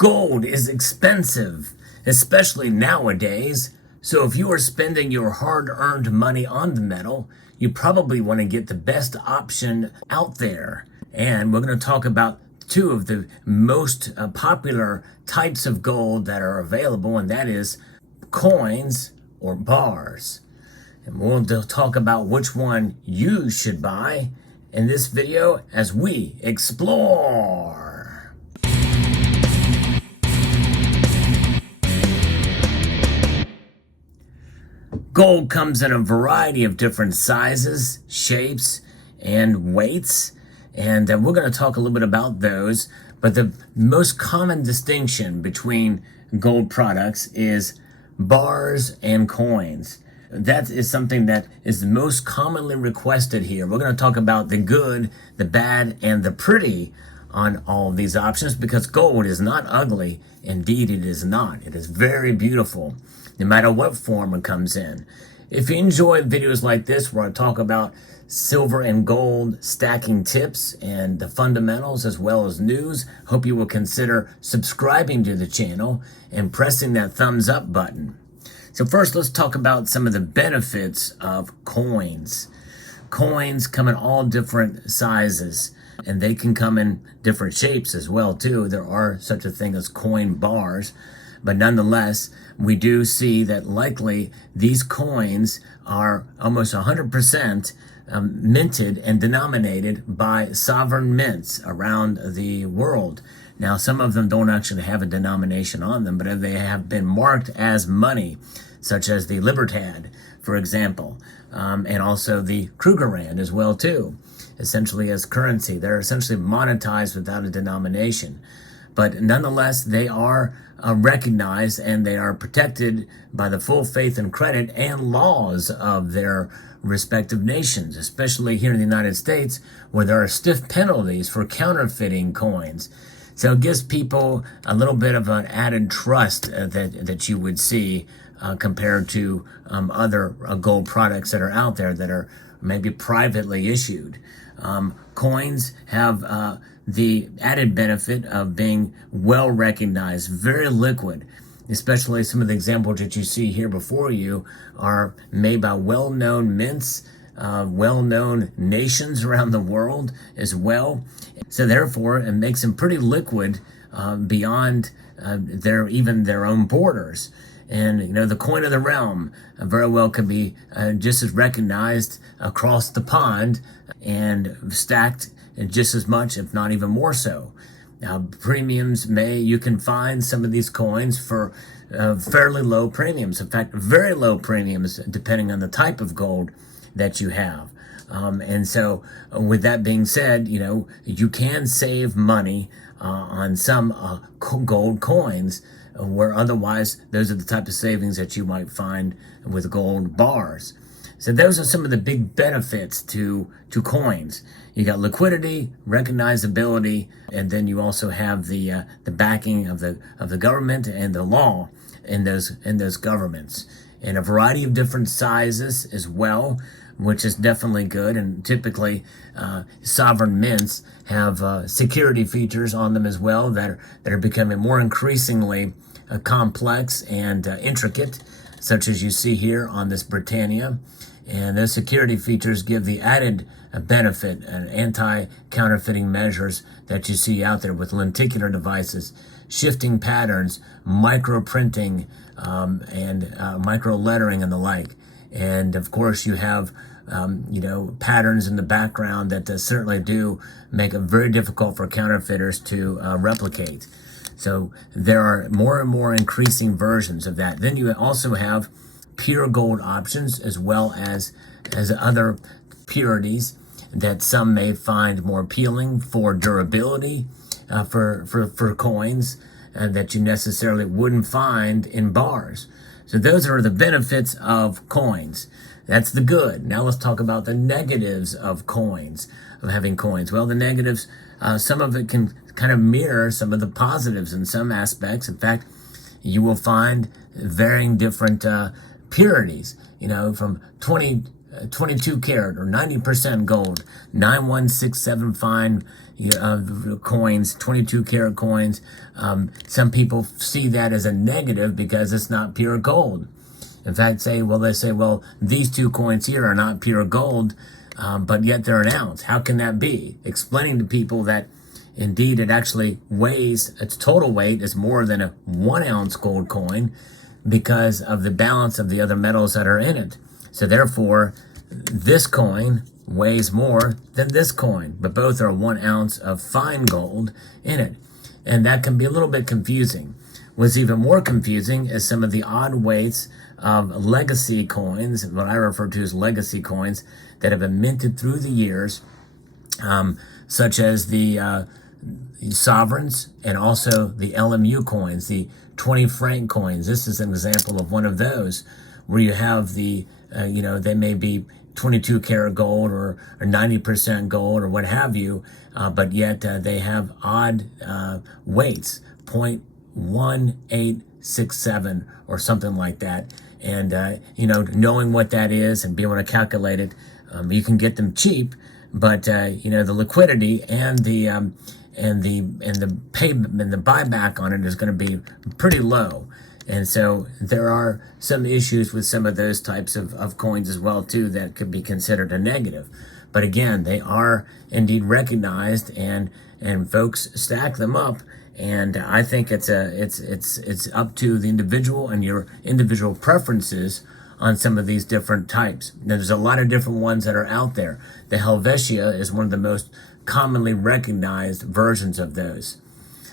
Gold is expensive, especially nowadays. So if you are spending your hard-earned money on the metal, you probably want to get the best option out there. And we're going to talk about two of the most popular types of gold that are available, and that is coins or bars. And we'll talk about which one you should buy in this video as we explore. Gold comes in a variety of different sizes, shapes, and weights, and we're going to talk a little bit about those. But the most common distinction between gold products is bars and coins. That is something that is most commonly requested here. We're going to talk about the good, the bad, and the pretty on all of these options, because gold is not ugly. Indeed, it is not. It is very beautiful, no matter what form it comes in. If you enjoy videos like this, where I talk about silver and gold stacking tips and the fundamentals as well as news, hope you will consider subscribing to the channel and pressing that thumbs up button. So first, let's talk about some of the benefits of coins. Coins come in all different sizes, and they can come in different shapes as well too. There are such a thing as coin bars, but nonetheless, we do see that likely these coins are almost 100% minted and denominated by sovereign mints around the world. Now, some of them don't actually have a denomination on them, but they have been marked as money, such as the Libertad, for example, and also the Krugerrand as well too, essentially as currency. They're essentially monetized without a denomination. But nonetheless, they are recognized and they are protected by the full faith and credit and laws of their respective nations, especially here in the United States, where there are stiff penalties for counterfeiting coins. So it gives people a little bit of an added trust that you would see compared to other gold products that are out there that are maybe privately issued. Coins have the added benefit of being well recognized, very liquid, especially some of the examples that you see here before you are made by well-known mints, well-known nations around the world as well. So therefore, it makes them pretty liquid beyond even their own borders. And, you know, the coin of the realm very well could be just as recognized across the pond and stacked just as much, if not even more so. Now, premiums you can find some of these coins for fairly low premiums. In fact, very low premiums, depending on the type of gold that you have. And so with that being said, you know, you can save money on some gold coins, where otherwise those are the type of savings that you might find with gold bars. So those are some of the big benefits to coins. You got liquidity, recognizability, and then you also have the backing of the government and the law in those governments, and a variety of different sizes as well, which is definitely good. And typically, sovereign mints have security features on them as well that are becoming more increasingly complex and intricate, such as you see here on this Britannia. And those security features give the added benefit and anti-counterfeiting measures that you see out there with lenticular devices, shifting patterns, micro printing, and micro lettering and the like. And of course, you have patterns in the background that certainly do make it very difficult for counterfeiters to replicate. So there are more and more increasing versions of that. Then you also have pure gold options, as well as other purities that some may find more appealing for durability for coins that you necessarily wouldn't find in bars. So those are the benefits of coins. That's the good. Now let's talk about the negatives of coins, of having coins. Well, the negatives, some of it can kind of mirror some of the positives in some aspects. In fact, you will find varying different purities, you know, from 20 22 karat or 90% gold, 9167 fine coins, 22 karat coins. Some people see that as a negative because it's not pure gold. In fact, they say, well, these two coins here are not pure gold, but yet they're an ounce. How can that be? Explaining to people that indeed it actually weighs, its total weight is more than a 1 ounce gold coin because of the balance of the other metals that are in it. So therefore, this coin weighs more than this coin, but both are 1 ounce of fine gold in it. And that can be a little bit confusing. What's even more confusing is some of the odd weights of legacy coins, what I refer to as legacy coins, that have been minted through the years, such as the sovereigns and also the LMU coins, the 20 franc coins. This is an example of one of those where you have the, they may be 22 karat gold or 90% gold or what have you, but yet they have odd weights, 0.1867 or something like that. And, knowing what that is and being able to calculate it, you can get them cheap, but, the liquidity and the payment and the buyback on it is going to be pretty low. And so there are some issues with some of those types of coins as well, too, that could be considered a negative. But again, they are indeed recognized, and folks stack them up. And I think it's up to the individual and your individual preferences on some of these different types. Now, there's a lot of different ones that are out there. The Helvetia is one of the most commonly recognized versions of those.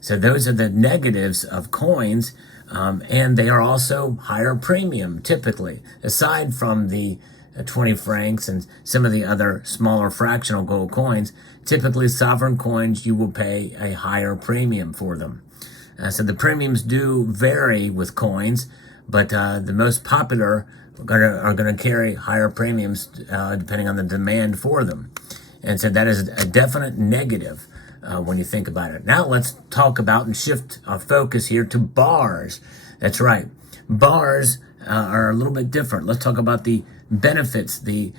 So those are the negatives of coins, and they are also higher premium typically. Aside from the 20 francs and some of the other smaller fractional gold coins, typically sovereign coins, you will pay a higher premium for them. So the premiums do vary with coins, but the most popular are going to carry higher premiums depending on the demand for them. And so that is a definite negative when you think about it. Now let's talk about and shift our focus here to bars. That's right. Bars are a little bit different. Let's talk about the benefits, the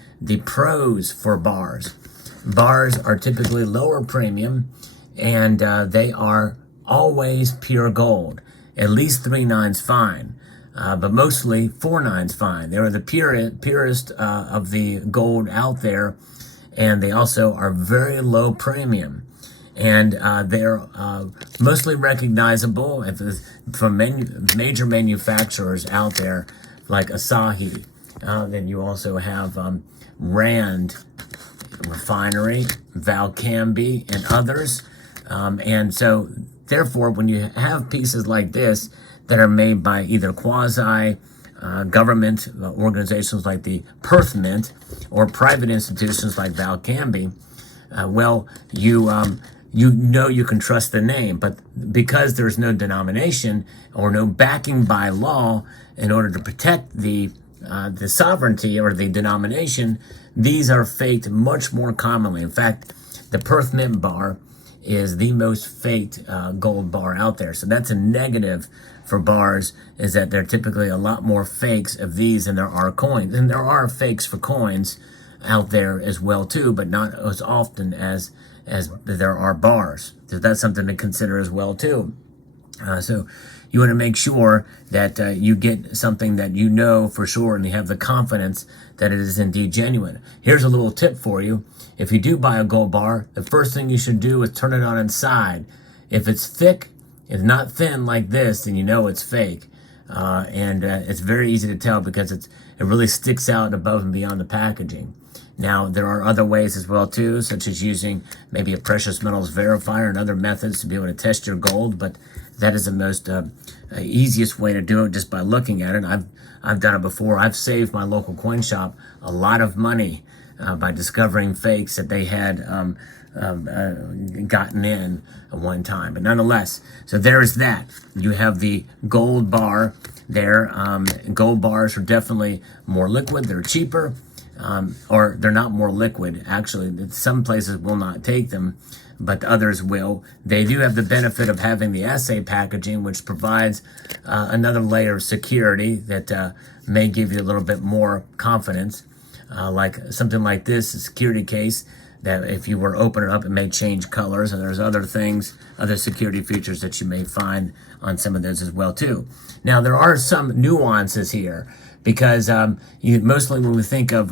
pros for bars. Bars are typically lower premium, and they are always pure gold, at least 3 nines fine, but mostly 4 nines fine. They are the purest of the gold out there, and they also are very low premium. And they're mostly recognizable from major manufacturers out there like Asahi. Then you also have Rand Refinery, Valcambi, and others. And so, therefore, when you have pieces like this that are made by either quasi government organizations like the Perth Mint or private institutions like Valcambi, you can trust the name, but because there's no denomination or no backing by law in order to protect the sovereignty or the denomination, these are faked much more commonly. In fact, the Perth Mint bar is the most faked gold bar out there. So that's a negative for bars, is that there are typically a lot more fakes of these than there are coins. And there are fakes for coins out there as well too, but not as often as there are bars. So that's something to consider as well too. So you want to make sure that you get something that you know for sure and you have the confidence that it is indeed genuine. Here's a little tip for you. If you do buy a gold bar, the first thing you should do is turn it on its side. If it's thick, it's not thin like this, then you know it's fake. And it's very easy to tell because it really sticks out above and beyond the packaging. Now, there are other ways as well, too, such as using maybe a precious metals verifier and other methods to be able to test your gold, but that is the most easiest way to do it, just by looking at it. I've done it before. I've saved my local coin shop a lot of money by discovering fakes that they had gotten in at one time. But nonetheless, so there is that. You have the gold bar there. Gold bars are definitely more liquid. They're cheaper. Or they're not more liquid. Actually, some places will not take them, but others will. They do have the benefit of having the assay packaging, which provides another layer of security that may give you a little bit more confidence. like something like this, a security case, that if you were to open it up, it may change colors, and there's other things, other security features that you may find on some of those as well too. Now there are some nuances here, because mostly when we think of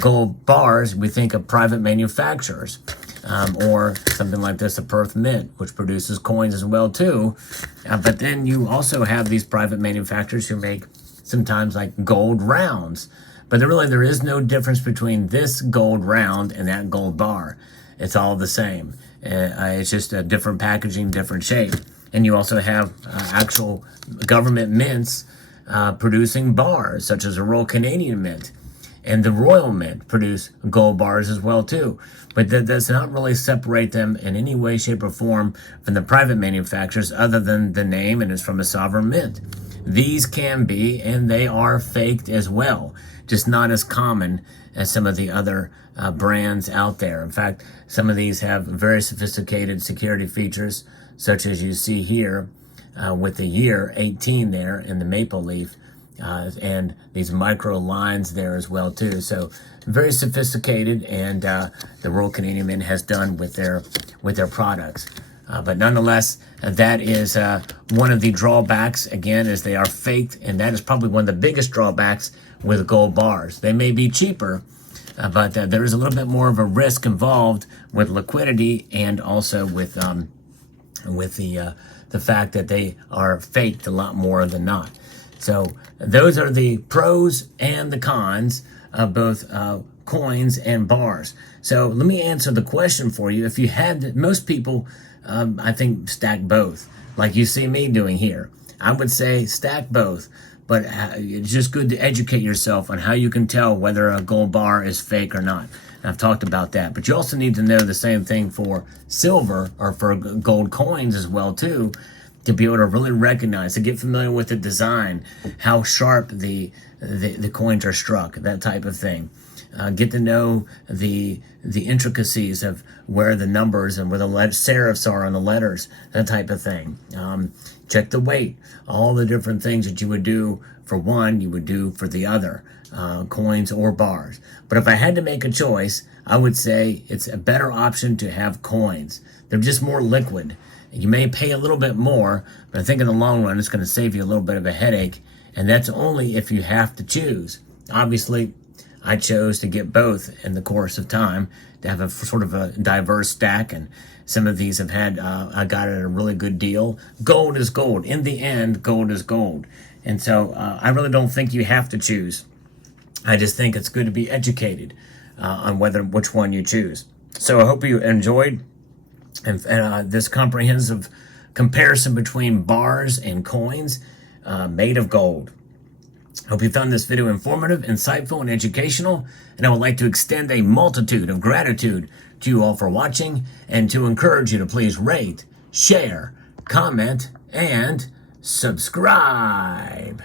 gold bars, we think of private manufacturers, or something like this, a Perth Mint, which produces coins as well too. But then you also have these private manufacturers who make sometimes like gold rounds. But there is no difference between this gold round and that gold bar. It's all the same. It's just a different packaging, different shape. And you also have actual government mints producing bars, such as the Royal Canadian Mint. And the Royal Mint produce gold bars as well too. But that does not really separate them in any way, shape, or form from the private manufacturers, other than the name, and it's from a sovereign mint. These can be, and they are, faked as well, just not as common as some of the other brands out there. In fact, some of these have very sophisticated security features, such as you see here with the year 18 there in the maple leaf, and these micro lines there as well too. So very sophisticated, and the Royal Canadian Mint has done with their products. But nonetheless, that is one of the drawbacks, again, is they are faked, and that is probably one of the biggest drawbacks with gold bars. They may be cheaper, but there is a little bit more of a risk involved with liquidity, and also with the fact that they are faked a lot more than not. So those are the pros and the cons of both coins and bars. So let me answer the question for you. If you had, most people, I think, stack both, like you see me doing here. I would say stack both, but it's just good to educate yourself on how you can tell whether a gold bar is fake or not. And I've talked about that, but you also need to know the same thing for silver, or for gold coins as well too, to be able to really recognize, to get familiar with the design, how sharp the coins are struck, that type of thing. Get to know the intricacies of where the numbers and where the serifs are on the letters, that type of thing. Check the weight, all the different things that you would do for one, you would do for the other, coins or bars. But if I had to make a choice, I would say it's a better option to have coins. They're just more liquid. You may pay a little bit more, but I think in the long run, it's going to save you a little bit of a headache. And that's only if you have to choose. Obviously, I chose to get both in the course of time, to have a sort of a diverse stack. And some of these have had, I got it at a really good deal. Gold is gold. In the end, gold is gold. And so I really don't think you have to choose. I just think it's good to be educated on which one you choose. So I hope you enjoyed this comprehensive comparison between bars and coins made of gold. Hope you found this video informative, insightful, and educational, and I would like to extend a multitude of gratitude to you all for watching, and to encourage you to please rate, share, comment, and subscribe.